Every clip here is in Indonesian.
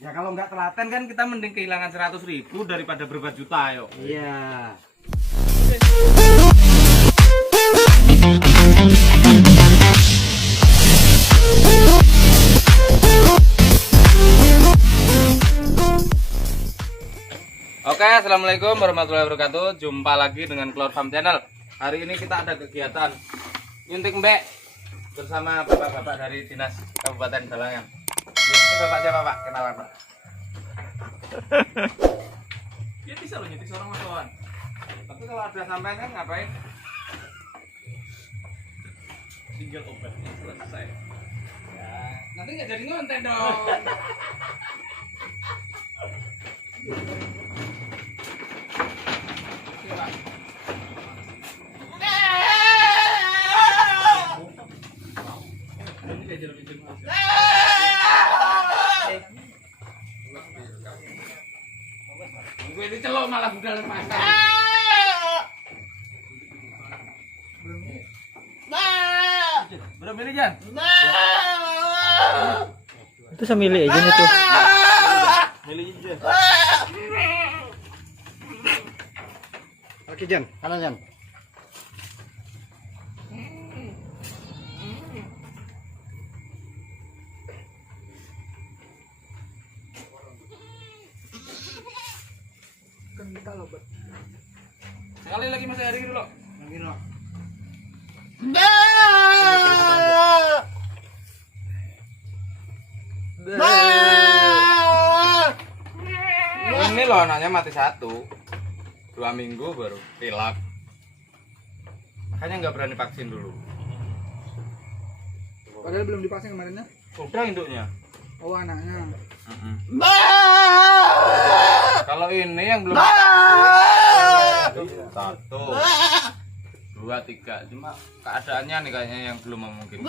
Ya kalau nggak telaten kan kita mending kehilangan 100.000 daripada berbuat juta, ayo. Iya. Oke, assalamualaikum warahmatullahi wabarakatuh. Jumpa lagi dengan Cloud Farm Channel. Hari ini kita ada kegiatan nyuntik mbek bersama bapak-bapak dari Dinas Kabupaten Balangan. Ini bapak siapa pak? Kenalan pak. Dia bisa loh nyuntik seorang wartawan. Tapi kalau ada sampean kan ngapain? Tinggal obatnya selesai. Ya, nanti nggak jadi ngonten dong. Gue ini celok malah budal lepasan. Belum milih Jan? Itu samili aja itu. Milih Jan. Oke Jan, kanan Jan. Sekali lagi Mas Heri dulu. Ini loh anaknya mati 1 2 minggu baru pilak. Makanya nggak berani vaksin dulu. Padahal belum divaksin kemarinnya. Udah induknya. Oh anaknya. Kalau ini yang belum 1, 2, 3, cuma keadaannya nih kayaknya yang belum memungkinkan.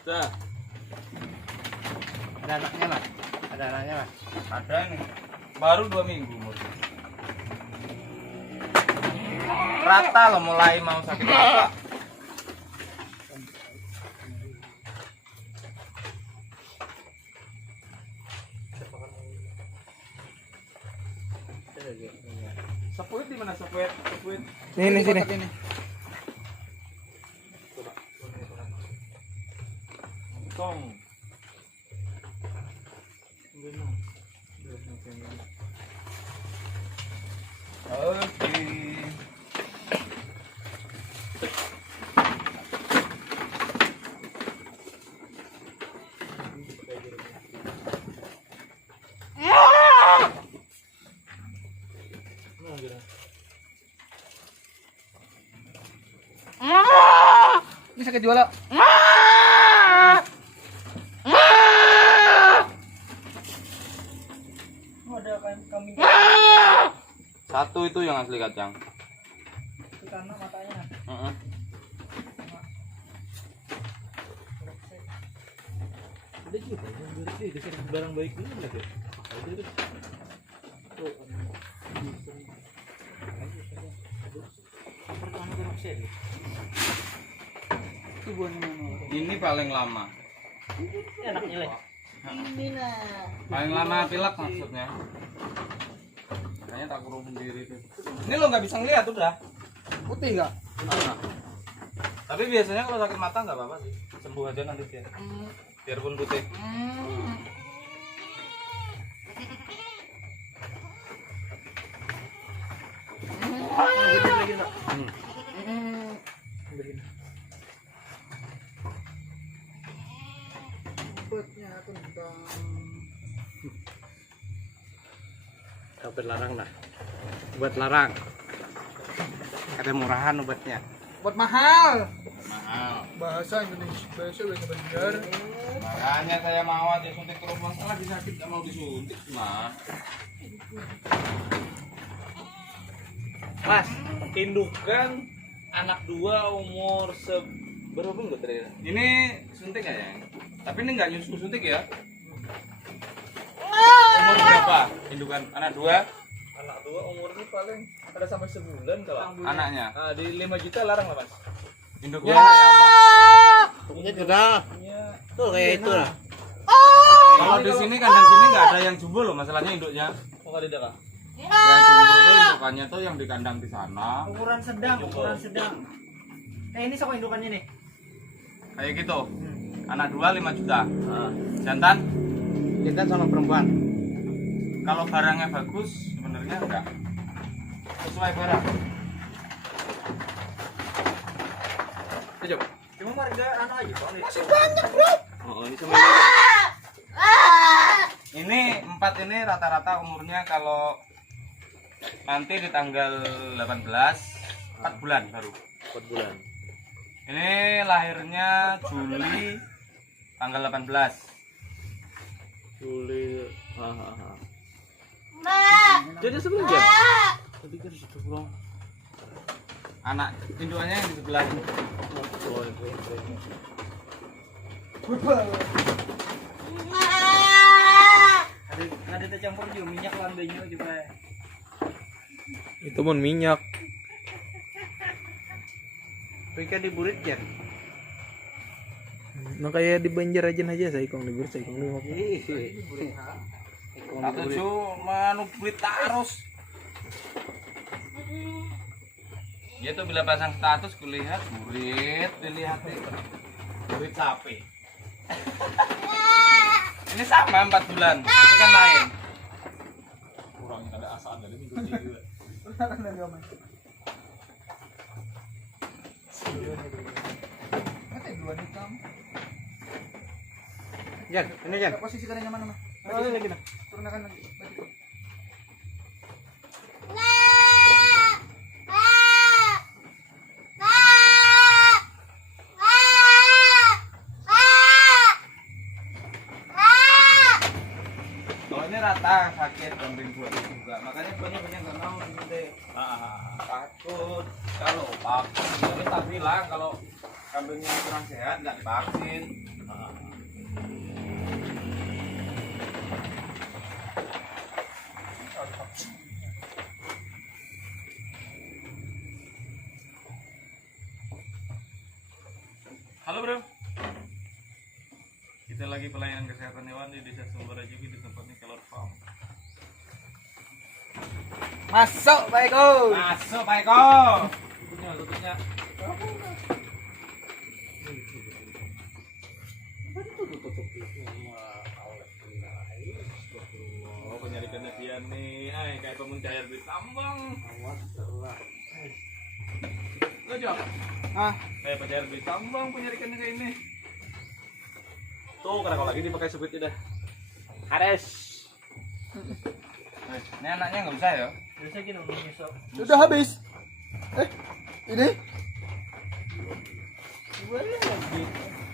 Sudah. Ada anaknya mas. Ada anaknya mas. Ada nih. Baru 2 minggu umurnya. Rata loh mulai mau sakit rata. Sepuit di mana sepuit? Sepuit. Ini sini. Kotak ini. Tong. Oke. Ini sakit juga lo. Ada kambing. Satu itu yang asli kacang. Itu karena matanya. Ada juga yang berarti dekat barang baik ini lagi. Ada. Itu buahnya mana? Ini paling lama. Enaknya leh. Paling lama pilek maksudnya. Kayaknya tak kurung sendiri tuh. Ini lo nggak bisa ngeliat udah. Putih enggak? Tapi biasanya kalau sakit mata nggak apa-apa sih. Sembuh aja nanti dia. Biarpun putih. Obatnya tentang Obat larang dah. Obat larang. Ada murahan obatnya. obat mahal. Mahal. Bahasa Indonesia, bahasa benar. Makanya saya mau aja suntik terus masalah lagi sakit nggak mau disuntik mah. Mas, indukan anak 2 umur berapa minggu tadi? Ini suntik ya, Yang? Tapi ini nggak nyusu suntik ya? Umur berapa? Indukan anak 2? Anak 2 umurnya paling ada sampai sebulan kalau. Anaknya. Nah, di 5 juta larang lah, Mas. Induknya kayak apa? Ini sudah. Punya Tuh kayak itu lah. Kalau di sini kandang sini nggak ada yang jumbo loh, masalahnya induknya. kok ada kah? Yang jumbo tuh indukannya tuh yang di kandang di sana. Ukuran sedang. Ini sok indukannya nih. Kayak gitu. Anak 2 5 juta. Nah, Jantan Kita sama perempuan. kalau barangnya bagus sebenarnya enggak sesuai barang. coba. Cuma harga anu aja kok. Masih banyak, bro. Oh, ini sama Ini 4 ini rata-rata umurnya kalau nanti di tanggal 18 4 bulan baru. 4 bulan. Ini lahirnya Juli tanggal 18. Juli. Jadi sebelum jam. Tadi kan situ pulang. Anak indukannya yang di sebelah ini. Oh, ini. Ada tercampur juga minyak lambenya juga. Itu pun minyak. Ikan di burit kan. Nah kayak di Banjar aja saya ikong di bursa ikong di Satu manu bulit terus. Dia tuh bila pasang status kulihat burit, dilihat burit sapi. Ini sama 4 bulan, ini kan lain. kurang ada asal dari minggu juga. Jan, ini Jan. Posisi kanan mana, Mas? Oh, lagi nah. Turunkan lagi. Baju. Kalau ini rata sakit kambing buat juga, makanya banyak nggak mau deh. Takut kalau vaksin, jadi tak bilang kalau kambingnya kurang sehat nggak divaksin. Halo bro, kita lagi pelayanan kesehatan hewan di Desa Sumberajigi di tempatnya Kelor Farm. Masuk, Pak Eko. Masuk Pak Eko. Tutupnya. Oh, penyarikan dia nih, kayak pemuncayar di tambang. Lo jawab. Ah, Kayak penyayar di tambang penyarikannya kayak ini. Tuh kalau lagi dipakai subitnya dah. Hares. Ini anaknya nggak usah ya? Bisa gini nyesok. sudah habis. Ini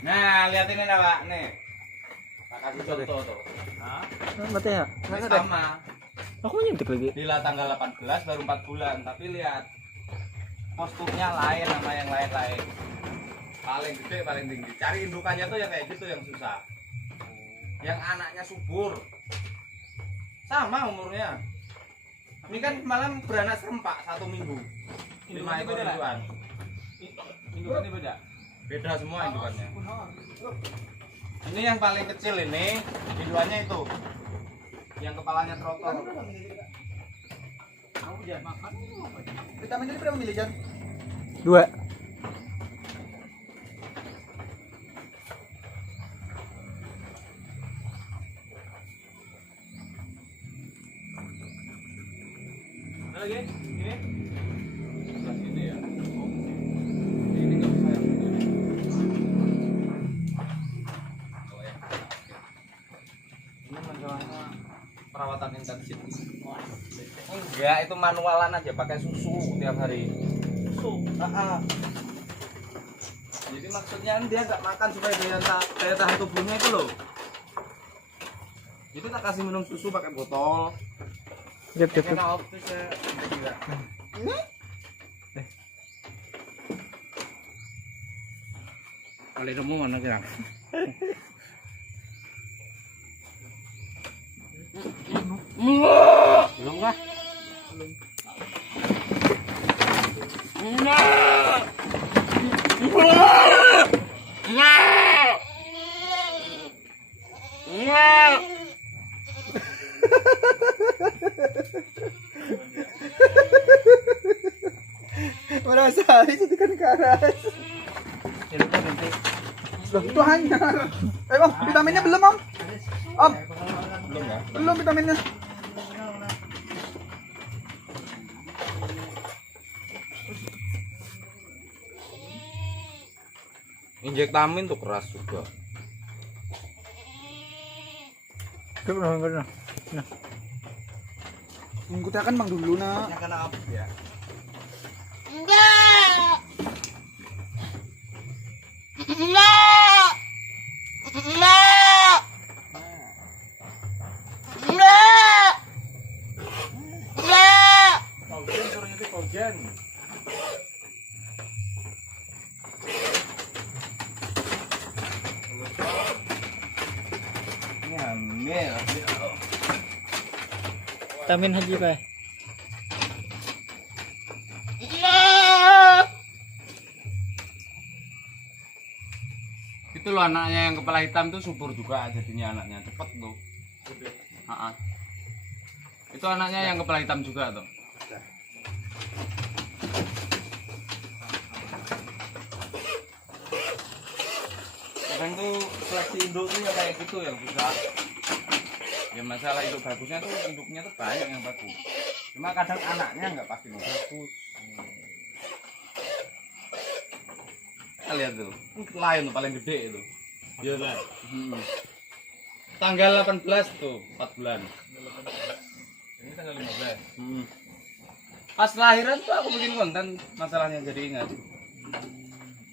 Nah, lihat ini dah Pak, nih. Tak kasih contoh tuh. Hah? Mati ya? Ini sama. Aku nyentik lagi. Bila tanggal 18 baru 4 bulan, tapi lihat posturnya lain sama yang lain-lain. Paling gede, paling tinggi. Cari indukannya tuh yang kayak gitu yang susah. Yang anaknya subur. Sama umurnya. Ini kan malam beranak serempak 1 minggu. 5 ekor indukan. Indukannya beda. Beda semua indukannya. Ini yang paling kecil ini, indukannya itu. Yang kepalanya trotol. vitamin ini berapa mili, Jan? 2. Lagi, ini. Sebelah sini ya. Ini nggak usah yang ini. Oh ya. Ini masalahnya perawatan intensif. Enggak, itu manualan aja, pakai susu tiap hari. Susu. Jadi maksudnya dia nggak makan supaya daya tahan tubuhnya itu loh. Jadi tak kasih minum susu pakai botol. Jep. Kayak optis ya. Ini? Kali kamu mana kira? Belum kah? Merasa suntikan karas. Loh, itu hanya. Om, vitaminnya belum, Om? Om, Belum ya? belum vitaminnya. Injektamin tuh keras juga. Kita kan Bang dulu, nak. Kena apa ya? Paujen suruh nyetir paujen. Hamil. Vitamin haji pak. Itu loh anaknya yang kepala hitam tuh subur juga jadinya anaknya cepet tuh. Ha-ha. Itu anaknya yang kepala hitam juga tuh. Kadang tuh seleksi induk tuh ya kayak gitu yang bisa. Ya masalah induk bagusnya tuh induknya tuh banyak yang bagus. Cuma kadang anaknya nggak pasti bagus. Kita lihat tuh, lain tuh paling gede itu. Iya lah. Tanggal 18 tuh, 4 bulan. Ini tanggal 15. Pas lahiran tuh aku bikin konten masalahnya jadi ingat.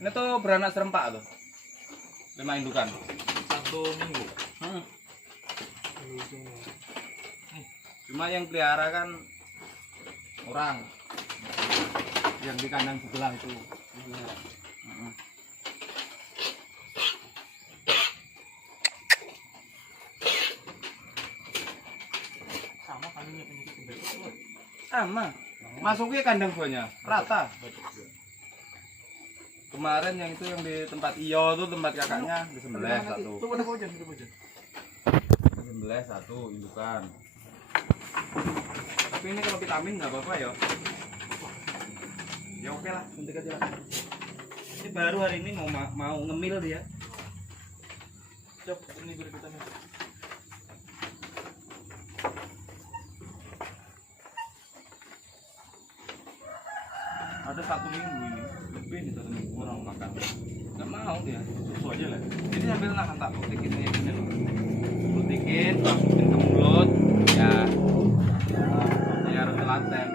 Ini tuh beranak serempak tuh. 5 indukan. 1 minggu. Cuma yang pelihara kan orang yang di kandang sebelah itu. Sama kalinya penyakit Sama. Masuknya kandang buahnya rata. Kemarin yang itu yang di tempat Iyo tuh tempat kakaknya disembelih satu. Tuh ada paujen, ada paujen. Disembelih satu indukan. Tapi ini kalau vitamin nggak apa-apa ya. Ya oke lah, suntik aja lah. Ini baru hari ini mau ngemil dia. Cok, ini gue vitamin. Ada 1 minggu ini, lebih nih 1 minggu orang makan. Nggak mau dia, Susu aja lah. jadi sambil nahan tak putikin kayak gini loh. Putikin, masukin ke mulut, ya. Biar telaten.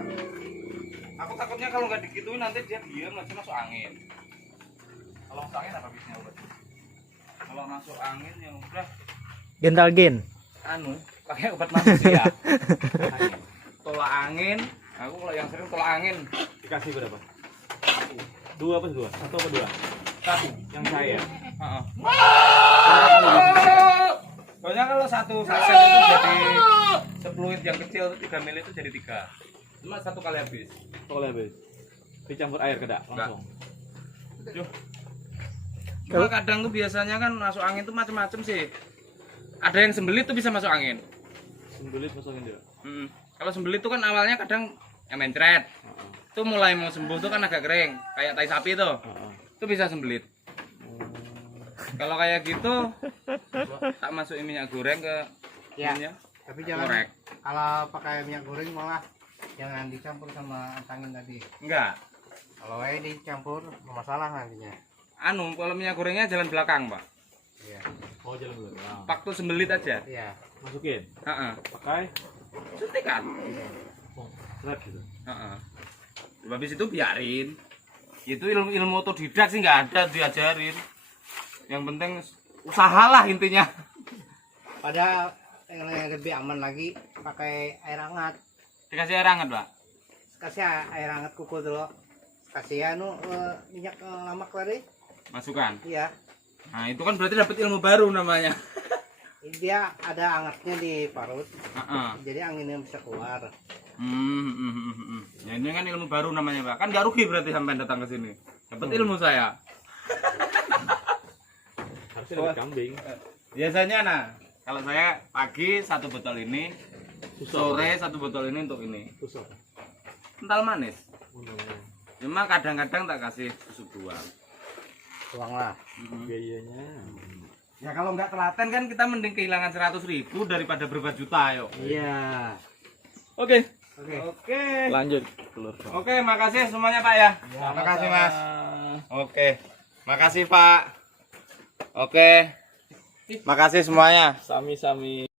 Aku takutnya kalau nggak digituin nanti dia diam nanti masuk angin. Kalau masuk angin apa bisnya obat? Kalau masuk angin ya udah Gentalgen. anu pakai obat manusia. Tolak angin. Aku kalau yang sering tolak angin. Dikasih berapa? 2 apa 2? 1 apa 2? Satu. Yang saya. Heeh. Soalnya kalau satu saset itu jadi 10 yang kecil 3 mili itu jadi 3. Cuma 1 kali habis. Tolong habis. Dicampur air kedak langsung. Cuma kadang tuh biasanya kan masuk angin tuh macam-macam sih. Ada yang sembelit tuh bisa masuk angin. Sembelit masukin dia. Kalau sembelit tuh kan awalnya kadang yang mencret. Itu mulai mau sembuh tuh kan agak kering, kayak tai sapi tuh. Itu bisa sembelit. Kalau kayak gitu tak masukin minyak goreng ke Ya. ininya, Tapi jangan korek. kalau pakai minyak goreng malah jangan dicampur sama antangin tadi. Enggak. Kalau dicampur bermasalah nantinya. Anu, kalau minyak gorengnya jalan belakang, Pak. Iya. Oh, jalan belakang. Waktu sembelit aja. Iya. Masukin. Heeh. Pakai Suntikan. seret gitu. Heeh. Habis itu biarin. Itu ilmu otodidak sih nggak ada diajarin. Yang penting usahalah intinya. Pada yang lebih aman lagi pakai air hangat. Dikasih air hangat, Pak. kasih air hangat kuku dulu. Kasih minyak lemak tadi. Masukkan. Iya. Nah, itu kan berarti dapat ilmu baru namanya. Dia ada hangatnya di parut. Heeh. Jadi anginnya bisa keluar. Ya, ini kan ilmu baru namanya, Pak. Kan nggak rugi berarti sampai datang ke sini. Dapat ilmu saya. Harusnya dapat kambing. Biasanya nah, kalau saya pagi 1 botol ini, sore 1 botol ini untuk ini. Susah. Kental manis. Cuma kadang-kadang tak kasih susu buang. Tuang lah. Biayanya. Ya kalau nggak telaten kan kita mending kehilangan 100.000 daripada berapa juta, ayo. Iya. Oke. Oke. Oke. Lanjut telur. Oke, makasih semuanya Pak ya. Terima kasih Mas. Oke. Makasih Pak. Oke. Makasih semuanya. Sami-sami.